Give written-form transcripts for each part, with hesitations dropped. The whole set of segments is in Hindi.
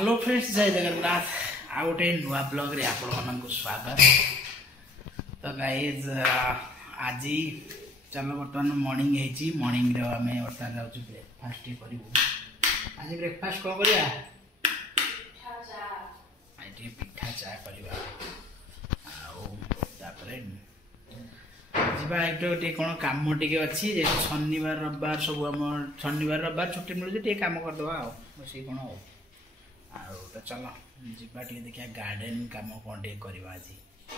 हेलो फ्रेंड्स जय जगन्नाथ आ गोटे नुआ ब्लॉग रे आपण मानक स्वागत। तो गाइज आज चलो बर्तमान मॉर्निंग है मॉर्निंग रे आमे बर्तमान जाउछु ब्रेकफास्ट करिवु। आज ब्रेकफास्ट को करिया पिठा चा करिवा आ तापरे जीवा एक कोन काम टिके अछि जे शनिवार रविवार सब हम शनिवार रविवार छुट्टी मिलु जे काम कर दवा आ बसी कोन तो चलो जीवा टे देखिया गार्डन काम कौन टे करवा आज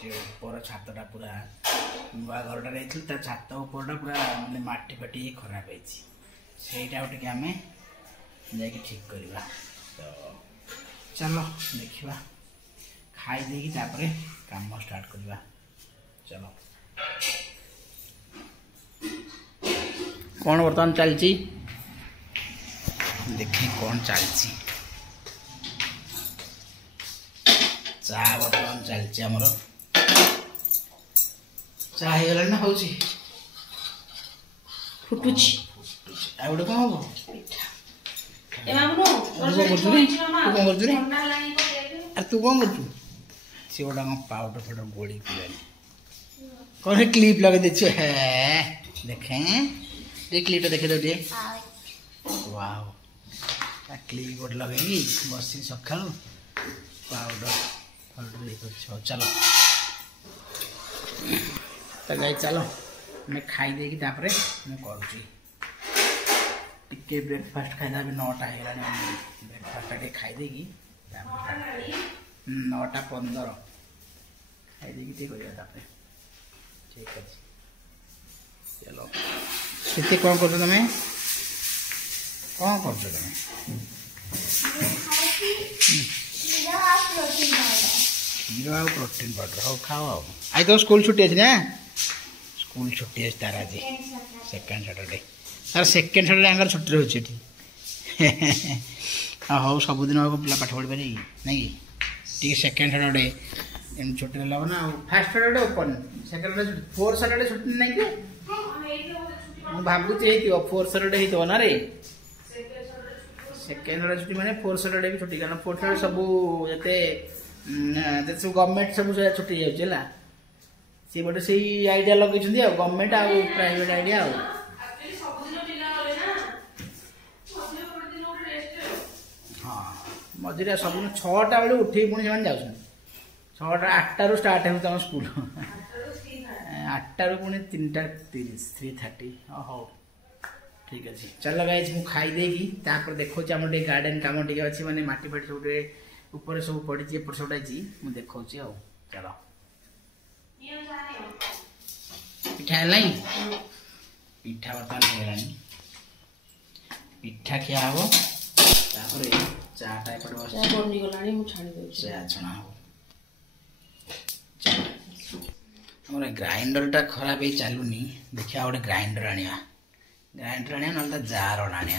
से ऊपर छातटा पूरा नुआ घरटा रही छात ऊपरटा पूरा माने माटी फाटी खराब होईटा गोटे आम जा ठीक करवा। तो चलो देखा खाई देकी तापरे काम स्टार्ट करवा। चलो कौन बर्तमान चलची देखी कौन चलची चा बर्तमान चलची आमर चा हो गला ना हूँ फुटुची आ गोटे कौन हम तू कौन कर सी गोटा पाउडर फाउडर गोड़ी पीलानी कौन क्लिप लगे दे है देखे क्लिप देखे दो टे वाओ क्लिप गोटे लगे बस सका पाउडर चलो तो गाई चलो मैं खाई देकी तापरे मैं करुँची टिके ब्रेकफास्ट खाई अभी 9टा है ब्रेकफास्ट खाई देकी 9:15 खाई देकी तापरे ठीक अच्छे। चलो कितने कौन कर तुम्हें कौन कर हीरो आ प्रोटीन पाउडर हाँ खाओ आज तो स्कूल छुट्टी अच्छी ना स्कूल छुट्टी अच्छी तार आज सेकेंड सैटरडे तार सेकेंड सैटरडे आंगर छुट्टी रोचे हाँ सबुदिन पिला पाठ पढ़ी पारे नहीं टी सेकेंड सैटरडे एम छुट्टी रहा ना fast Saturday open second Saturday fourth Saturday छुट्टी नहीं कि मुझे भावुची फोर्थ सैटरडे हो ना रे सेकेंड सैटरडे छुट्टी माने फोर्थ सैटरडे भी छुट्टी कारण फोर्थ सैटरडे सब जते सब गवर्नमेंट सब छुट्टी जाऊँ सी गोटे से आइडिया लगे गवर्नमेंट आ प्राइवेट आइडिया हाँ मझे सब 6टा बेलू उठे पुणी से जाऊँ 6टा 8टारू स्टार्ट हो स्कूल 8टारू पुणी 3:30 3:30 हाँ ठीक अच्छे। चलो गाइज मु खाई देगी तापर देखो आम गार्डन काम टे अच्छे माने माटी फाटी सब ऊपर सब पड़ी एपट सब मुझे देखा चलो पिठा है पिठा बर्तमान हो पिठा खिया हम चाटा एपटे चा छणा हम हमारे ग्राइंडर टा खराब ही चलुनी देखिए गोटे ग्राइंडर आनिया ना जार आने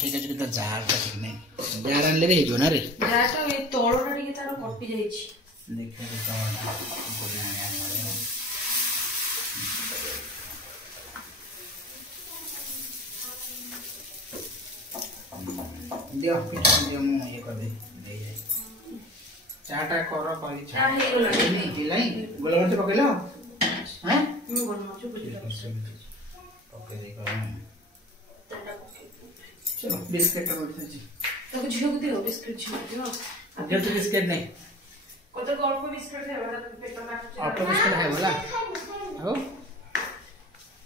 ठीक अच्छे तो जार टा ठीक नहीं जार आनले रे हो ना रे जार तो ये तोळटा टिके तार कटि जाई छी देखो तोळटा बोले आने दियो पिठा दियो मु ये कर दे जाए चाटा कर करी छा हे गोला नहीं पिलाई गोला मरच पकेलो हैं मु गोला मरच पके दे कर चलो बिस्किट तो झियो को दियो बिस्किट दियो अगर तो बिस्किट नहीं को तो गॉल को बिस्किट है वाला पेपर काट ऑटो बिस्किट है वाला हो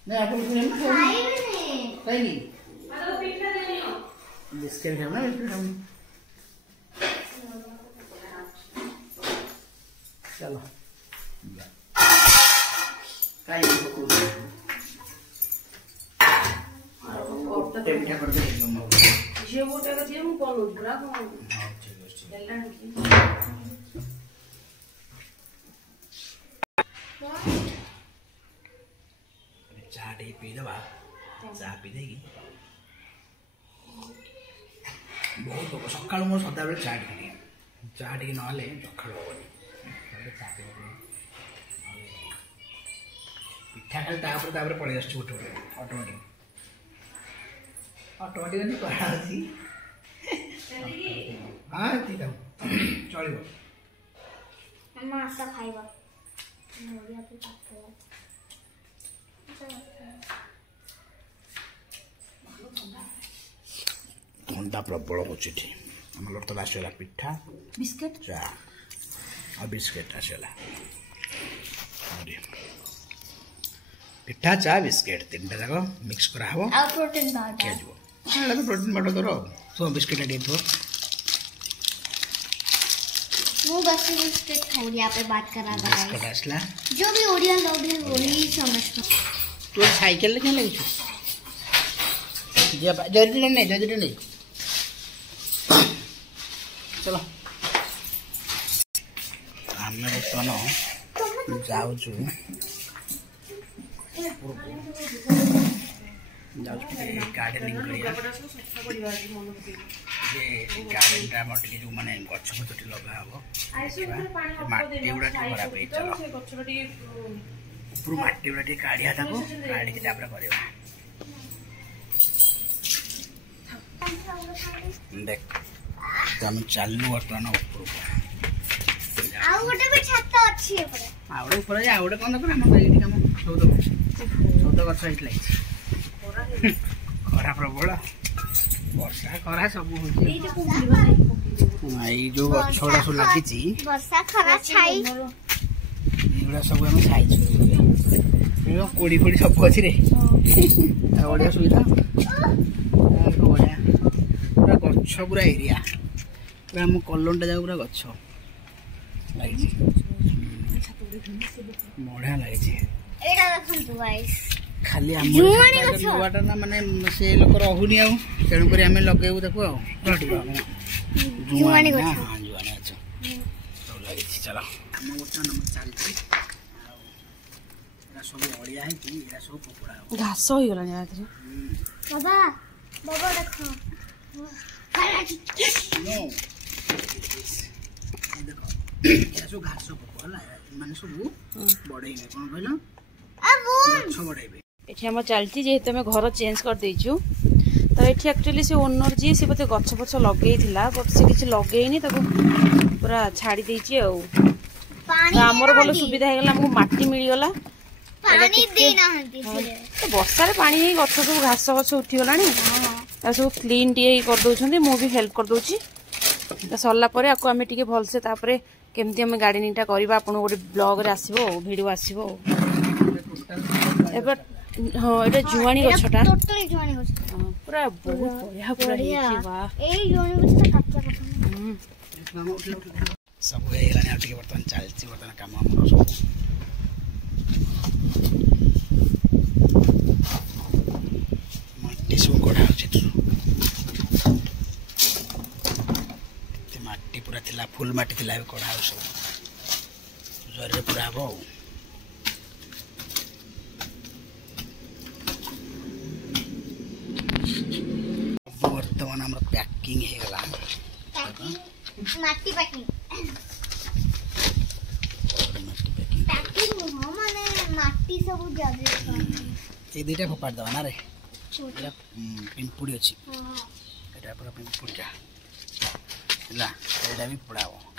नहीं आप बिस्किट नहीं खाई नहीं मतलब पीठा देनी हो बिस्किट है ना बिस्किट हम चलो काई को टेमिटा कर दे जे मोटा का दिए मु कॉल उठरा को हां ठीक है चाह टे पी दबा चाह पी देगी बहुत लोग सकाळ मो सदा बेले चाह टे ना ले सकाळ होबनी चाह पी पिठा खाली तापर पड़े आछ ऑटोमेटिक ऑटोमेटिक नहीं पढ़ा हाँ ठीक है चलो हम आशा खाइबा नोरिया पे बात कर ठंडा प्रबल होची आम तो आसला पिठा बिस्किट चा और बिस्किट आसला पिठा चा बिस्किट तीन टा जाक मिक्स करा हबो आ प्रोटीन बाटा क्या जीवो हां तो प्रोटीन बाटा करो सो बिस्किट आडी तो वो बस बिस्किट खाऊंगी पे बात करा रहा बिस्किट आसला जो भी ओडिया लोग हैं वही समझते तू साइकिल ले क्या लगी छु जरूरी नहीं चलो आम बर्तमान जाऊँ गार्डेनिंग गार्डेन जो मैंने गछ फच लगा हम मटी गुड़ा खराब हो चलो ऊपर मटी गुड़ा काढ़िया काढ़ी देख तो हम चलू बर्तमान ऊपर आउटे कौन दरकार आम कम सौद गछ लगी खरा प्रबल वर्षा खरा सब जो गछड़ा सब लगी सब आम छाई कोड़ी फोड़ी सब अच्छी रे बढ़िया सुविधा बढ़िया पूरा गछ पूरा एरिया पूरा आम कलोनटा जाक पूरा गछ लगी बढ़िया लगी खाली नुआटा ना माने से लोक रहुनी आउ तेणुक आम लगेबू देखो जुआनी हाँ जुआनी अच्छा सब लगी चलो आम बर्तमान चलती सब अड़िया सब पकड़ा घास हो गला बाबा बाबा देखो देखो सब घास पकड़ा माने सब बढ़े कौन कहल गछ बढ़े एठी हम चलती जेहेतु आम घर चेंज कर देइछु तो एठी एक्चुअली से ओनर जी से बोते गछ पछ लगे बट से किसी लगे पूरा छाड़ी देइछि तो आमर भल सुविधा हो गला हमको माटी मिलगला वर्षा पानी गछ सब घास गछ उठीगला सब क्लीन टे कर दौरान मुझे हेल्प कर दूची सरला आपको आम टे भलसे केमती आम गार्डेनिंग टा करवा आप गोटे ब्लॉग रे आसीबो वीडियो आसीबो एबे हाँ ये जुआनी गछटा पूरा बहुत बढ़िया पूरा वाह सब बर्तमान चलती बर्तमान कम आम सब मटी सब कढ़ा मटी पूरा थिला फुल मटी थिला कढ़ा सब जरे पूरा हम बर्तमान आम पैकिंग माटी पैकिंग माने माटी सब जादे ये दुटा फोपाड़ दवा ना रे पिंपुड़ी अच्छी एटा पूरा पिंपुड़ीटा है एटा भी पड़ाव है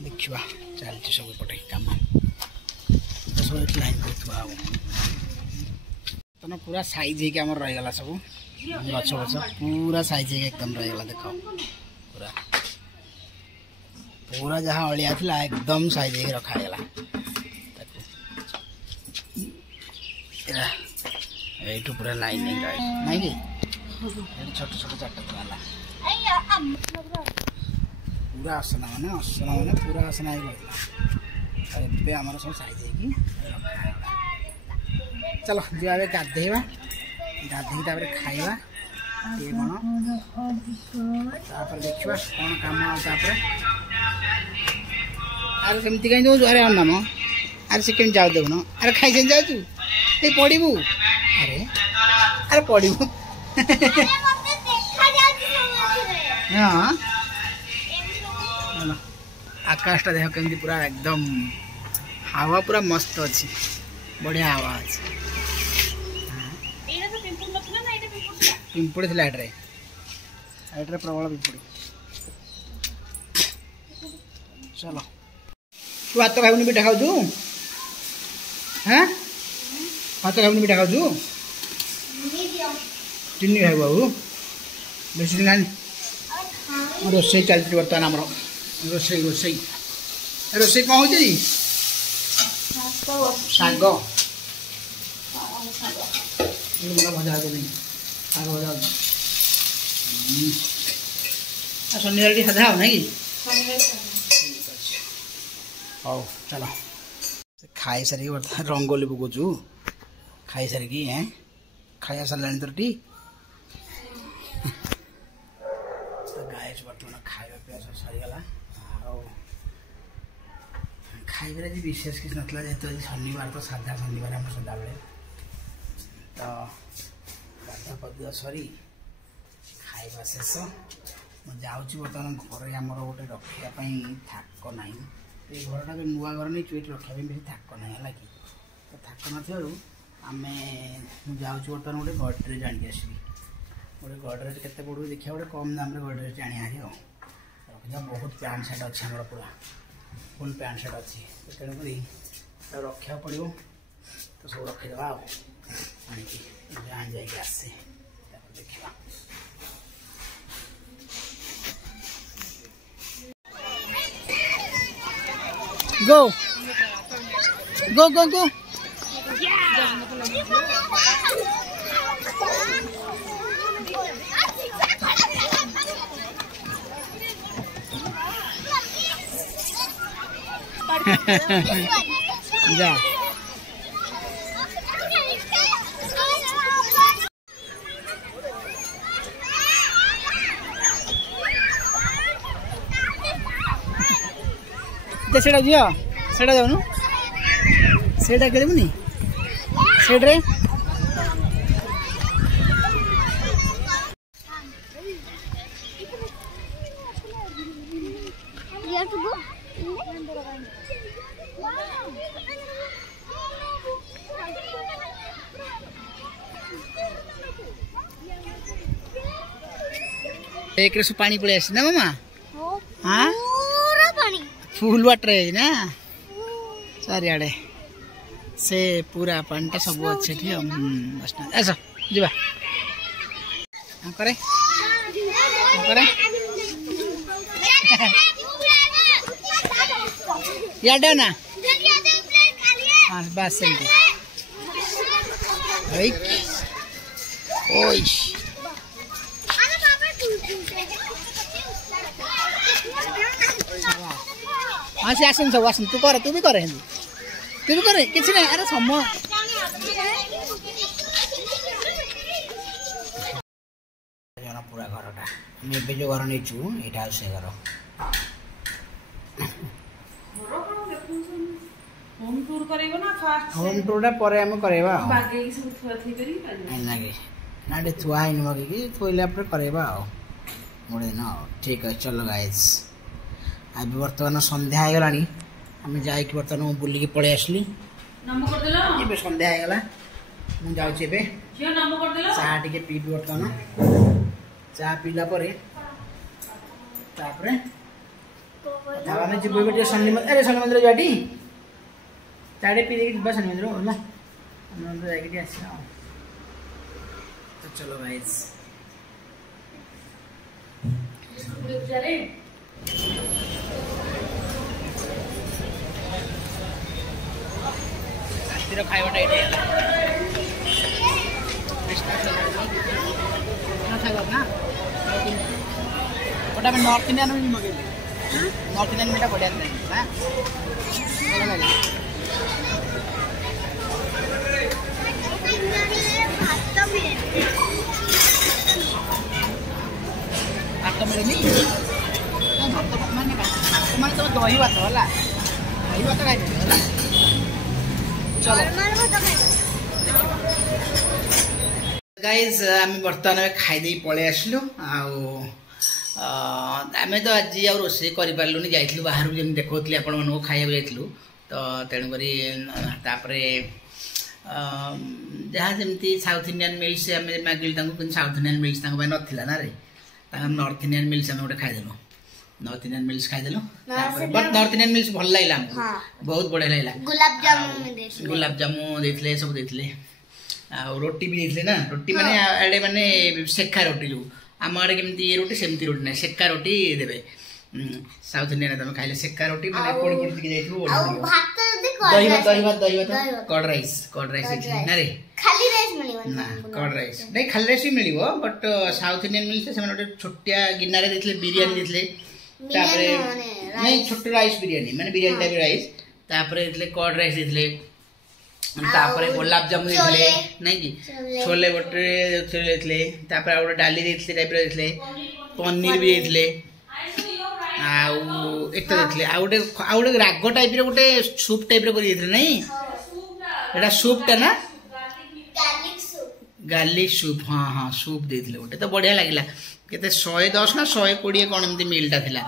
देखा चलती सब पटे कम सब लाइन कर पूरा साइज होमर रहीगला सब गछ गछ पूरा साइज एकदम रहीगला देख पूरा पूरा जहाँ अलिया था एकदम साइज रखागला यू पूरा लाइन नहीं कि छोट छोट चार्टा थोड़ा पूरा असना माने पूरा असना ही पड़ता आम सब साइज चलो जा गाधेवा गाधे खाइबा ये कौन देखा कौन कम अरे सेमती कहीं दो अरे अनाम अरे से कमी जाऊ देखुन अरे खाई जाऊ ये पड़ू अरे अरे पड़ू हाँ आकाशटा देख केमती पूरा एकदम हवा पूरा मस्त अच्छी बढ़िया आवाज पिंपुड़ी थी एड्रे प्रबल पिंपुड़ी चलो तू भात खाऊनी पिठा खाऊ हाँ भात खाऊनी पिठा खाऊ चिन्नी खाऊ बाबू बेस ना रोसई चलती बर्तमान आम रोसई रोसई रोसई कौन हो शाग भजा नहीं शाग भजा शनिवार टी साधा ना कि हौ चलो खाई सारी बर्तमान रंगोली पकाचु खाई सारिकी खाया सारा तो टी गाइस बर्तमान खाଇବା ପିଇବା सब सरीगला खाइबार आज विशेष किसी नाला जेहतु आज शनिवार तो साधा शनिवार आम सदा बेले तो गाधा पदुआ सरी खाଇବା शेष मुझे बर्तमान घर आमर गोटे रखापी थाक ना ये घरटा जो नुआ घर नहीं ये रखापी बेस थाक ना है कि तो थाक न आम मुझे बर्तमान गोटे गडरेज आनिक आसबि गोटे गडरेज के पड़ू देखिए गोटे कम दाम गडरेज आनी रखा बहुत पैंट सार्ट अच्छे आम पूरा फुल पैंट सार्ट अच्छी तेणुक रखा पड़ो तो सब रखीदे आनी जाए आसे देखा गो गो गो गो जा सेटा जिया सेटा जाऊनु सेटा खेलबुनी सेड्रे एक रस पानी पड़े आस ना मामा हाँ फुल वाटर है ना चारिआडे से पूरा पानीटा सब अच्छे बस आस जा करे याद ना हाँ बस सेमती हाँ सी आसन सब आसन तू भी करे किसी ना अरे समय पूरा घरटा जो घर नहीं यहाँ से घर होम टूर करेबो ना फास्ट होम टूरटा पर हम करेबा बागे सब थुआ थी करी नागे ना डे थुआ इन बागे की थोइला पर करेबा मोड़े ना ठीक है चलो गाइस आज बर्तमान संध्या हो गलानी आम जाए बर्तमान बुलिकी पड़े आसली नम कर देलो ये संध्या हो गला मु जाउची बे जियो नम कर देलो चाह टिके पीबी बर्तमान चाह पीला परे तापरे तावाने जिबो बेटे शनि अरे शनि मंदिर जाटी चाड़े पी देगी बस शनि मंदिर होला हम तो जाके आसी तो चलो गाइस चले तेरा खाइबाटा एटे ना ओटा में नॉर्थ इंडियन में मगे नॉर्थ इंडियन में बढ़िया नहीं हां भात मिले नहीं भात माने तो दही भात होला दही भात खाइ होला चलो गाइज आम बर्तमान खाई पलि आसलु आम तो आज आ रोसे करूँ बाहर जमी देखी आपण खाया जाइलु तो तेणुक जहाँ जमी साउथ इंडियन मिल्स आम मागिल साउथ इंडियन मिल्स नाला ना रे नॉर्थ इंडियन मिल्स आम गोटे खाईदेलु नॉर्थ इंडियन मिल्स खाईदेलु बट नॉर्थ इंडियन मिल्स भल लगे बहुत बढ़िया लगे गुलाब जामुन देते सब देते रोटी भी देते ना रोटी माने आड़े माने सेका रोटी जो आम आड़े केमती ये रोटी सेमती रोटी ना सेका रोटी देवे साउथ इंडियन तुम खाइले सेका रोटी माने पोड़ी पोड़ी दही भात कड़ राइस ना रे खाली राइस मिलिबो ना कड़ राइस नहीं खाली राइस भी मिलिबो बट साउथ इंडियन मिल्स से गोटे छोटिया गिनारे देते बिरियानी देते नहीं छोट राइस बिरियानी माने बिरियानी टाइप राइस तापरे देते कड़ राइस देते तापरे गुलाब जामुन देते नहीं कि छोले गोटे देते तापरे गोटे डाली देते टाइप देते पनीर भी देते एटा देते गोटे राग टाइप गोटे सूप टाइप नहीं एटा सूपटा ना गार्लिक सूप हाँ हाँ सूप देते गोटे तो बढ़िया लगे केते 110 ना 120 कौन एमती मिलटा थिला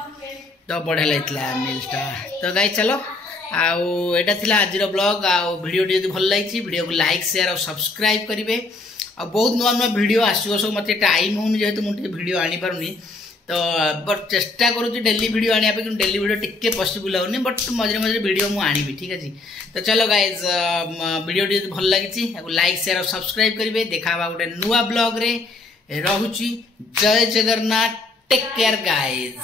तो बढ़िया लगता मिल्सटा तो गाइस चलो आटा थिला आज ब्लॉग वीडियो यदि भल लगी वीडियो को लाइक शेयर और सब्सक्राइब करेंगे बहुत नुआ नुआ वीडियो आसो सब मत टाइम होनी जेहेतु मुझे वीडियो आनी पारुनी तो बट चेष्टा करूँ डेली वीडियो आने कि डेली वीडियो टिके पॉसिबल होनी बट मझे मझे वीडियो मुझे आनी ठीक अच्छे तो चलो गाइज वीडियो यदि भल लगी लाइक शेयर और सब्सक्राइब करेंगे देखा गोटे नुआ ब्लॉग रे रहुची जय जगन्नाथ टेक केयर गाइज।